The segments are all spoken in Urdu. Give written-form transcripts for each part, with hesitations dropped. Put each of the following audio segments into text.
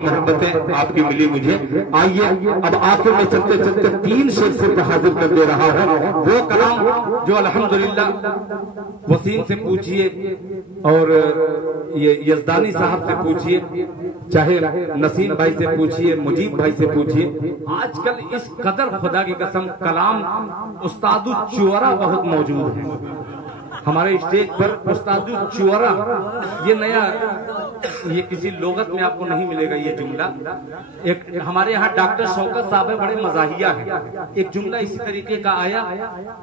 محبتیں آپ کی ملی مجھے. آئیے اب آخر میں چلتے چلتے 3 شعر سے حاضر کر دے رہا ہوں. وہ کلام جو الحمدللہ وسیم سے پوچھئے اور یہ یزدانی صاحب سے پوچھئے, چاہے نسیم بھائی سے پوچھئے, مجیب بھائی سے پوچھئے, آج کل اس قدر خدا کی قسم کلام استاد الشعراء بہت موجود ہیں ہمارے اسٹیج پر. استاد الشعراء یہ نیا, یہ کسی لغت میں آپ کو نہیں ملے گا یہ جملہ. ایک ہمارے یہاں ڈاکٹر شوکت صاحب ہے, بڑے مزاحیہ ہیں. ایک جملہ اسی طریقے کا آیا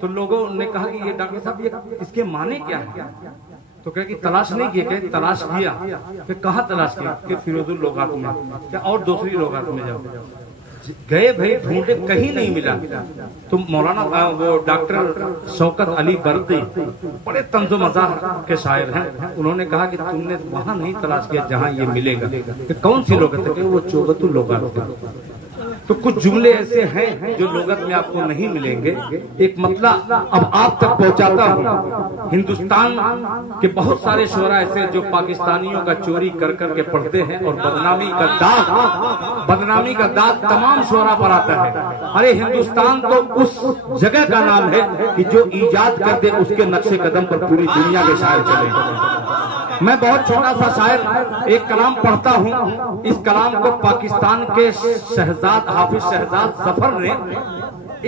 تو لوگوں نے کہا کہ یہ ڈاکٹر صاحب یہ اس کے معنی کیا ہے, تو کہا کہ تلاش نہیں کیا, کہ تلاش کیا. کہ کہاں تلاش کیا, کہ فیروز اللغات میں, کہ اور دوسری لغات میں جاؤ. گئے بھائی ڈھونڈے کہیں نہیں ملا. تو مولانا وہ ڈاکٹر شوکت علی برقی بڑے طنز و مزاح کے شاعر ہیں, انہوں نے کہا کہ تم نے وہاں نہیں تلاش کیا جہاں یہ ملے گا. کہ کون سی لغت ہے, کہ وہ چوغت اللغات ہے. تو کچھ جملے ایسے ہیں جو لغت میں آپ کو نہیں ملیں گے. ایک مطلع اب آپ تک پہنچاتا ہوں. ہندوستان کے بہت سارے شعراء ایسے جو پاکستانیوں کا چوری کر کر کے پڑھتے ہیں اور بدنامی کا داغ تمام شعراء پر آتا ہے. ارے ہندوستان تو اس جگہ کا نام ہے کہ جو ایجاد کر دے اس کے نقش قدم پر پوری دنیا کے شاعر چلے. میں بہت چھوٹا سا شاعر ایک کلام پڑھتا ہوں. اس کلام کو پاکستان کے شہزاد حافظ شہزاد ظفر نے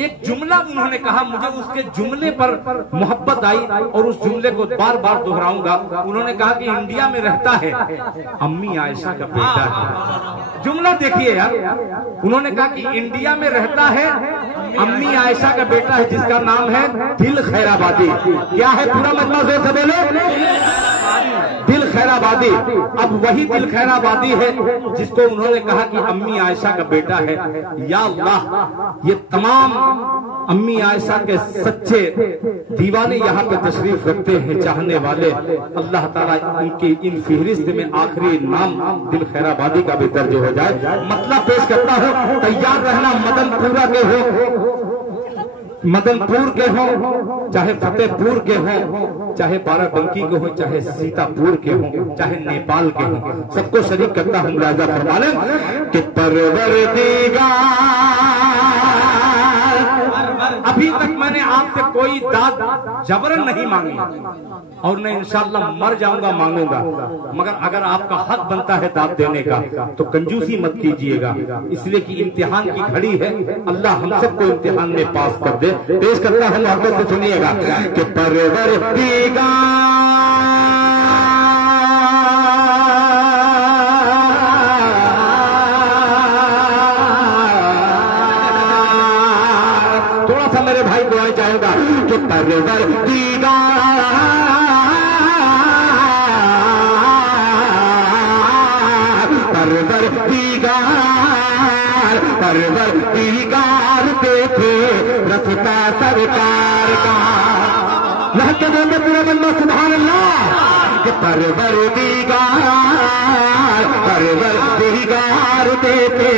ایک جملہ انہوں نے کہا, مجھے اس کے جملے پر محبت آئی اور اس جملے کو بار بار دہراؤں گا. انہوں نے کہا کہ انڈیا میں رہتا ہے امی عائشہ کا بیٹا ہے. جملہ دیکھیے یار, انہوں نے کہا کہ انڈیا میں رہتا ہے امی عائشہ کا بیٹا ہے جس کا نام ہے دل خیر آبادی. کیا ہے پورا مجمع زور سے بولو, دل خیر آبادی. اب وہی دل خیر آبادی ہے جس کو انہوں نے کہا کہ امی عائشہ کا بیٹا ہے. یا اللہ, یہ تمام امی عائشہ کے سچے دیوانے یہاں پہ تشریف رکھتے ہیں, چاہنے والے. اللہ تعالیٰ ان کی ان فہرست میں آخری نام دل خیر آبادی کا بھی درج ہو جائے. مطلب پیش کرتا ہوں, تیار رہنا. مدن پورہ کے ہو, مدن پور کے ہوں, چاہے فتح پور کے ہوں, چاہے بارہ بنکی کے ہوں, چاہے سیتا پور کے ہوں, چاہے نیپال کے ہوں, سب کو شریک کرتا ہوں. ملاحظہ فرما لیں کہ پروردگار, ابھی تک میں نے آپ سے کوئی داد جبرن نہیں مانگی اور میں انشاءاللہ مر جاؤں گا مانگوں گا, مگر اگر آپ کا حق بنتا ہے داد دینے کا تو کنجوسی مت کیجئے گا, اس لیے کہ امتحان کی گھڑی ہے. اللہ ہم سب کو امتحان میں پاس کر دے. پیش کرتا ہوں, آپ کو سنیے گا کہ پروردگار میرے بھائی دعائیں چاہوں گا کہ پروردگار دیکھے رفتہ سرکار کا. لہتے بولتے پورا بندہ سبحان اللہ. کہ پروردگار دیکھے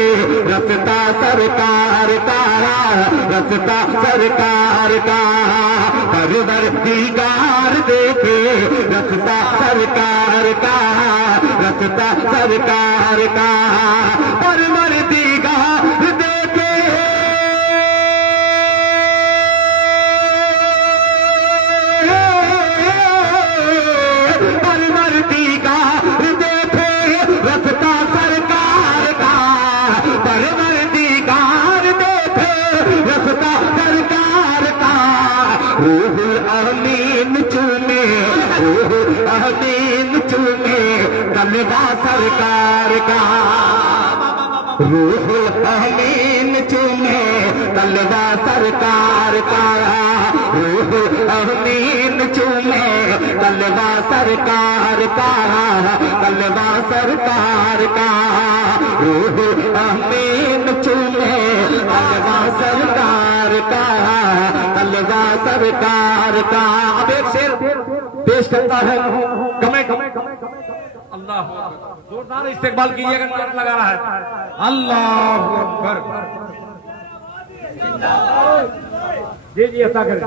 رفتہ سرکار کا, رفتہ سرکار کا. پروردگار دیکھے رفتہ سرکار کا, رفتہ سرکار کا. پروردگار دیکھے رفتہ سرکار کا. پروردگار دیکھے رفتہ سرکار کا. روح الامین چومے, روح الامین چومے طلبہ سرکار کا. روح الامین چومے طلبہ سرکار کا. روح الامین چومے طلبہ سرکار کا, طلبہ سرکار کا. روح الامین چومے طلبہ سرکار کا, طلبہ سرکار کا. اب ایک شعر پیش کرتا ہے کمیں. اللہ زوردار استقبال کیجیے گا, نعرہ لگا رہا ہے اللہ اکبر. جی عطا کریں.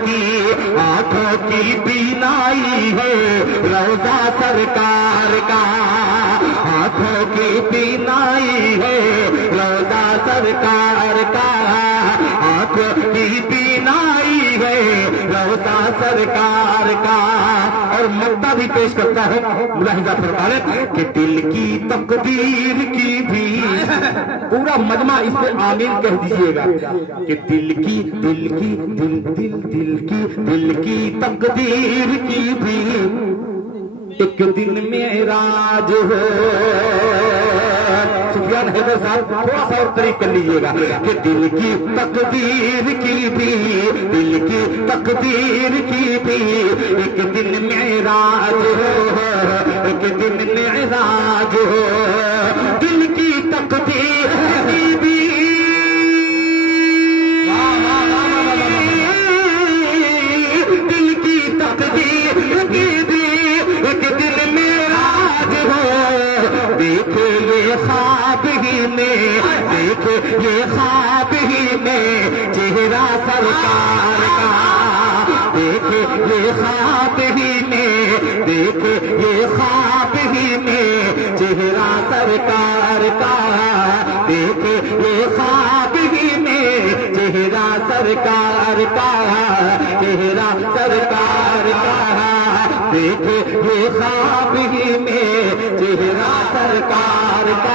کی آنکھوں کی بینائی ہے روضہ سرکار کا آنکھوں کی بینائی ہے روضہ سرکار کا آنکھوں کی بینائی ہے روضہ سرکار کا اور مدہ بھی پیش کرتا ہے ملاحظہ فرمائے کہ دل کی تقدیر کی بھی پورا مجمع اس پہ آمین کہہ دیجئے گا کہ دل کی تقدیر کی بھی ایک دن معراج ہو سفیان حیدر صاحب تھوڑا سا اور طریق کر لیجئے گا کہ دل کی تقدیر کی بھی ایک دن معراج ہو ایک دن معراج ہو دل کی تقدیر کی بھی دل کی تقدیر کی بھی ایک دن معراج ہو دیکھو یہ خواب ہی میں چہرہ سرکار کا دیکھے یہ خواب ہی میں چہرہ سرکار کا دیکھے یہ خواب ہی میں چہرہ سرکار کا دیکھے یہ خواب ہی میں چہرہ سرکار کا